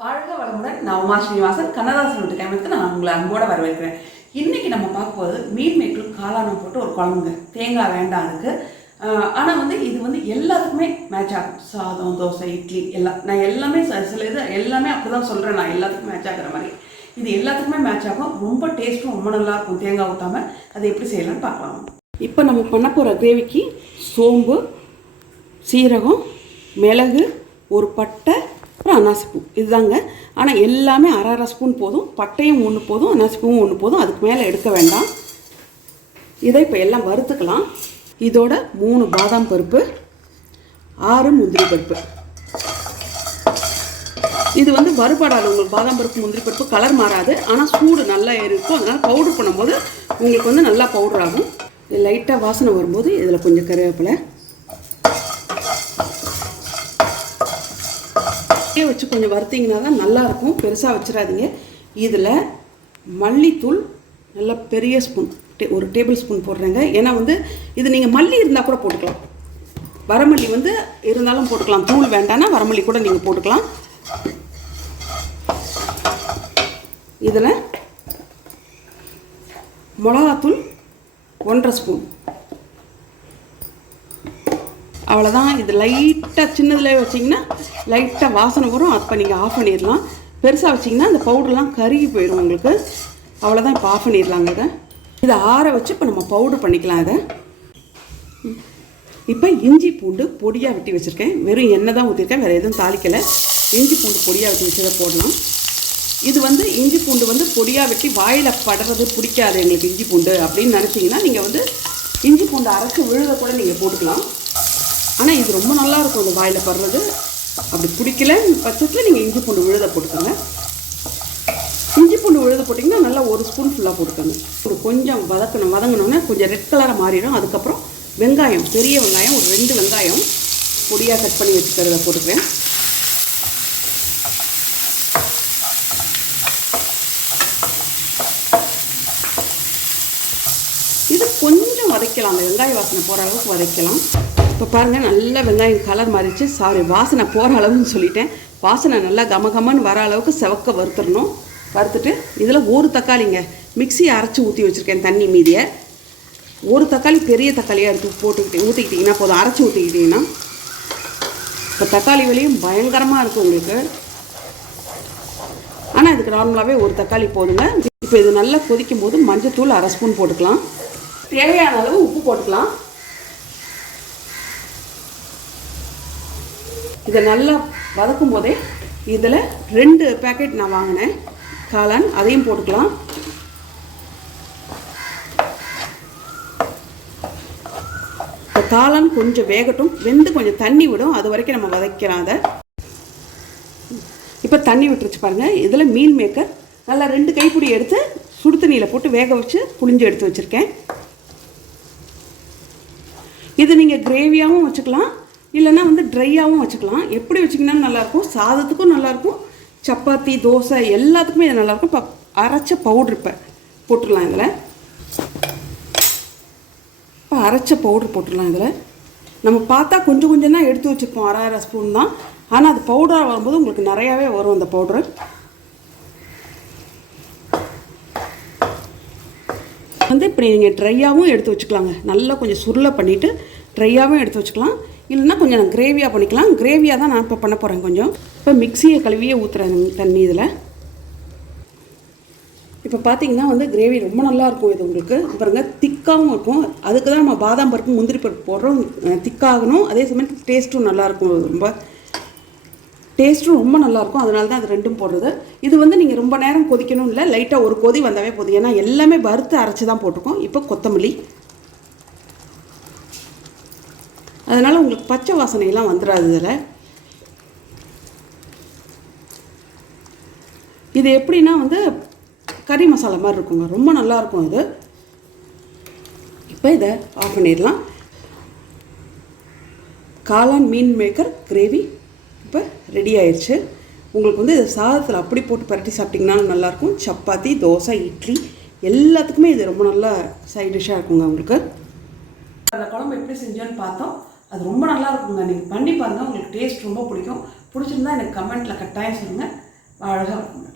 வாழ்க வளமுடன். நான் ஸ்ரீனிவாசன் கண்ணதாசன் வீட்டு கைமத்துக்கு நான் உங்களை அன்போடு வரவேற்கிறேன். இன்றைக்கி நம்ம பார்க்க போகிறது மீன் மேக்கரும் காளானும் போட்டு ஒரு குழம்புங்க. தேங்காய் வேண்டாம் அதுக்கு. ஆனால் இது எல்லாத்துக்குமே மேட்ச் ஆகும். சாதம், தோசை, இட்லி எல்லாம் நான் எல்லாமே சில இது எல்லாமே அப்படி தான் சொல்கிறேன். நான் எல்லாத்துக்கும் மேட்ச் ஆகிற மாதிரி இது எல்லாத்துக்குமே மேட்ச் ஆகும். ரொம்ப டேஸ்ட்டும் ரொம்ப நல்லாயிருக்கும் தேங்காய் ஊற்றாமல். அதை எப்படி செய்யலாம்னு பார்க்கலாம். இப்போ நம்ம பண்ண போகிற கிரேவிக்கு சோம்பு, சீரகம், மிளகு, ஒரு பட்டை, அப்புறம் அன்னாசிப்பூ இதுதாங்க. ஆனால் எல்லாமே அரை ஸ்பூன் போதும். பட்டையும் ஒன்று போதும், அன்னாசிப்பூவும் ஒன்று போதும். அதுக்கு மேலே எடுக்க வேண்டாம். இதை இப்போ எல்லாம் வறுத்துக்கலாம். இதோட 3 பாதாம் பருப்பு, 6 முந்திரி பருப்பு. இது வறுபடாது. உங்களுக்கு பாதாம் பருப்பு, முந்திரி பருப்பு கலர் மாறாது. ஆனால் சூடு நல்லா இருக்கும். அதனால் பவுடர் பண்ணும்போது உங்களுக்கு நல்லா பவுடர் ஆகும். இது லைட்டாக வாசனை வரும்போது இதில் கொஞ்சம் கருவேப்பிலை வச்சு கொஞ்சம் வறுத்திங்கன்னா தான் நல்லாயிருக்கும். பெருசாக வச்சிடாதீங்க. இதில் மல்லித்தூள் நல்லா பெரிய ஸ்பூன், ஒரு டேபிள் ஸ்பூன் போடுறேங்க. ஏன்னா இது நீங்கள் மல்லி இருந்தால் கூட போட்டுக்கலாம். வரமல்லி இருந்தாலும் போட்டுக்கலாம். தூள் வேண்டான்னா வரமல்லி கூட நீங்கள் போட்டுக்கலாம். இதில் மிளகாத்தூள் 1.5 ஸ்பூன். அவ்வளோதான். இது லைட்டாக சின்னதில் வச்சிங்கன்னா லைட்டாக வாசனை வரும். அப்போ நீங்கள் ஆஃப் பண்ணிடலாம். பெருசாக வச்சிங்கன்னா அந்த பவுடர்லாம் கருகி போயிடும் உங்களுக்கு. அவ்வளோதான். இப்போ ஆஃப் பண்ணிடலாங்க. இதை ஆற வச்சு இப்போ நம்ம பவுடர் பண்ணிக்கலாம். இதை இப்போ இஞ்சி பூண்டு பொடியாக வெட்டி வச்சுருக்கேன். வெறும் எண்ணெய் தான் ஊற்றிருக்கேன், வேறு எதுவும் தாளிக்கலை. இஞ்சி பூண்டு பொடியாக வெட்டி வச்சதை போடலாம். இது இஞ்சி பூண்டு பொடியாக வெட்டி வாயில் படுறது பிடிக்காது எங்களுக்கு இஞ்சி பூண்டு அப்படின்னு நினச்சிங்கன்னா நீங்கள் இஞ்சி பூண்டு அரைச்சி விழுத கூட நீங்கள் போட்டுக்கலாம். ஆனால் இது ரொம்ப நல்லாயிருக்கும். இந்த வாயில் படுறது அப்படி பிடிக்கல பட்சத்தில் நீங்கள் இஞ்சி பூண்டு விழுத போட்டுக்கோங்க. இஞ்சி பூண்டு விழுத போட்டிங்கன்னா நல்லா 1 ஸ்பூன் ஃபுல்லாக போட்டுக்கோங்க. ஒரு கொஞ்சம் வதங்கினோன்னே கொஞ்சம் ரெட் கலராக மாறிடும். அதுக்கப்புறம் வெங்காயம், பெரிய வெங்காயம் ஒரு 2 வெங்காயம் பொடியாக கட் பண்ணி வச்சுக்கிறத போட்டுக்கிறேன். இது கொஞ்சம் வதக்கலாம். அந்த வெங்காய வாசனை போகிற அளவுக்கு வதக்கலாம். இப்போ பாருங்கள், நல்ல வெங்காயம் கலர் மாறிடுச்சு. வாசனை போகிற அளவுன்னு சொல்லிட்டேன். வாசனை நல்லா கமகமன்னு வர அளவுக்கு செவக்க வறுத்துடணும். வறுத்துட்டு இதில் ஒரு தக்காளிங்க மிக்ஸி அரைச்சி ஊற்றி வச்சுருக்கேன். தண்ணி மீதியை ஒரு தக்காளி, பெரிய தக்காளியாக எடுத்து ஊற்றிக்கிட்டிங்கன்னா போதும். அரைச்சி ஊற்றிக்கிட்டிங்கன்னா இப்போ தக்காளி விலையும் பயங்கரமாக இருக்கும் உங்களுக்கு. ஆனால் இதுக்கு நார்மலாகவே ஒரு தக்காளி போதுங்க. இப்போ இது நல்லா கொதிக்கும் போது மஞ்சத்தூள் 1/2 ஸ்பூன் போட்டுக்கலாம். தேவையான அளவு உப்பு போட்டுக்கலாம். இதை நல்லா வதக்கும் போதே இதில் 2 பேக்கெட் நான் வாங்கினேன் காளான், அதையும் போட்டுக்கலாம். இப்போ காளான் கொஞ்சம் வேகட்டும். வெந்து கொஞ்சம் தண்ணி விடும். அது வரைக்கும் நம்ம வதக்கலாம். அதை இப்போ தண்ணி விட்டுருச்சு பாருங்கள். இதில் மீல் மேக்கர் நல்லா 2 கைப்பிடி எடுத்து சுடு தண்ணியில் போட்டு வேக வச்சு புளிஞ்சு எடுத்து வச்சுருக்கேன். இது நீங்கள் கிரேவியாகவும் வச்சுக்கலாம், இல்லைன்னா ட்ரையாகவும் வச்சுக்கலாம். எப்படி வச்சிங்கன்னாலும் நல்லாயிருக்கும். சாதத்துக்கும் நல்லாயிருக்கும், சப்பாத்தி, தோசை எல்லாத்துக்குமே இது நல்லாயிருக்கும். இப்போ அரைச்ச பவுட்ரு இப்போ போட்டுடலாம். இதில் இப்போ அரைச்ச பவுட்ரு போட்டுடலாம். இதில் நம்ம பார்த்தா கொஞ்சம் கொஞ்சம் தான் எடுத்து வச்சுருப்போம். 1/2 ஸ்பூன் தான். ஆனால் அது பவுடராக வரும்போது உங்களுக்கு நிறையாவே வரும் அந்த பவுட்ரு. இப்படி நீங்கள் ட்ரையாகவும் எடுத்து வச்சுக்கலாங்க. நல்லா கொஞ்சம் சுருளை பண்ணிவிட்டு ட்ரையாகவும் எடுத்து வச்சுக்கலாம். இல்லைன்னா கொஞ்சம் கிரேவியாக பண்ணிக்கலாம். கிரேவியாக தான் நான் இப்போ பண்ண போகிறேன். கொஞ்சம் இப்போ மிக்சியை கழுவியே ஊற்றுறேன் தண்ணி இதில். இப்போ பார்த்தீங்கன்னா கிரேவி ரொம்ப நல்லாயிருக்கும். இது உங்களுக்கு பாருங்கள் திக்காகவும் இருக்கும். அதுக்கு தான் நம்ம பாதாம் பருப்பு, முந்திரி பருப்பு போடுறோம். திக்காகணும். அதே சமயம் டேஸ்ட்டும் நல்லாயிருக்கும். ரொம்ப டேஸ்ட்டும் ரொம்ப நல்லாயிருக்கும். அதனால தான் அது 2ம் போடுறது. இது நீங்கள் ரொம்ப நேரம் கொதிக்கணும் இல்லை, லைட்டாக ஒரு கொதி வந்தாவே போதும். ஏன்னா எல்லாமே வறுத்து அரைச்சி தான் போட்டிருக்கோம். இப்போ கொத்தமல்லி, அதனால் உங்களுக்கு பச்சை வாசனையெல்லாம் வந்துடாது. இதில் இது எப்படின்னா கறி மசாலா மாதிரி இருக்குங்க. ரொம்ப நல்லாயிருக்கும் இது. இப்போ இதை ஆஃப் பண்ணிடலாம். காளான் மீன் மேக்கர் கிரேவி இப்போ ரெடி ஆயிடுச்சு. உங்களுக்கு இது சாதத்தில் அப்படி போட்டு பரட்டி சாப்பிட்டிங்கனாலும் நல்லாயிருக்கும். சப்பாத்தி, தோசை, இட்லி எல்லாத்துக்குமே இது ரொம்ப நல்ல சைட் டிஷ்ஷாக இருக்குங்க. உங்களுக்கு அந்த குழம்பு எப்படி செஞ்சோன்னு பார்த்தோம். அது ரொம்ப நல்லா இருக்குங்க. நீங்கள் பண்ணி பாருங்கள். உங்களுக்கு டேஸ்ட் ரொம்ப பிடிக்கும். பிடிச்சிருந்தா எனக்கு கமெண்ட்டில் கட்டாயம் சொல்லுங்கள். வாழ்க வளமுடன்.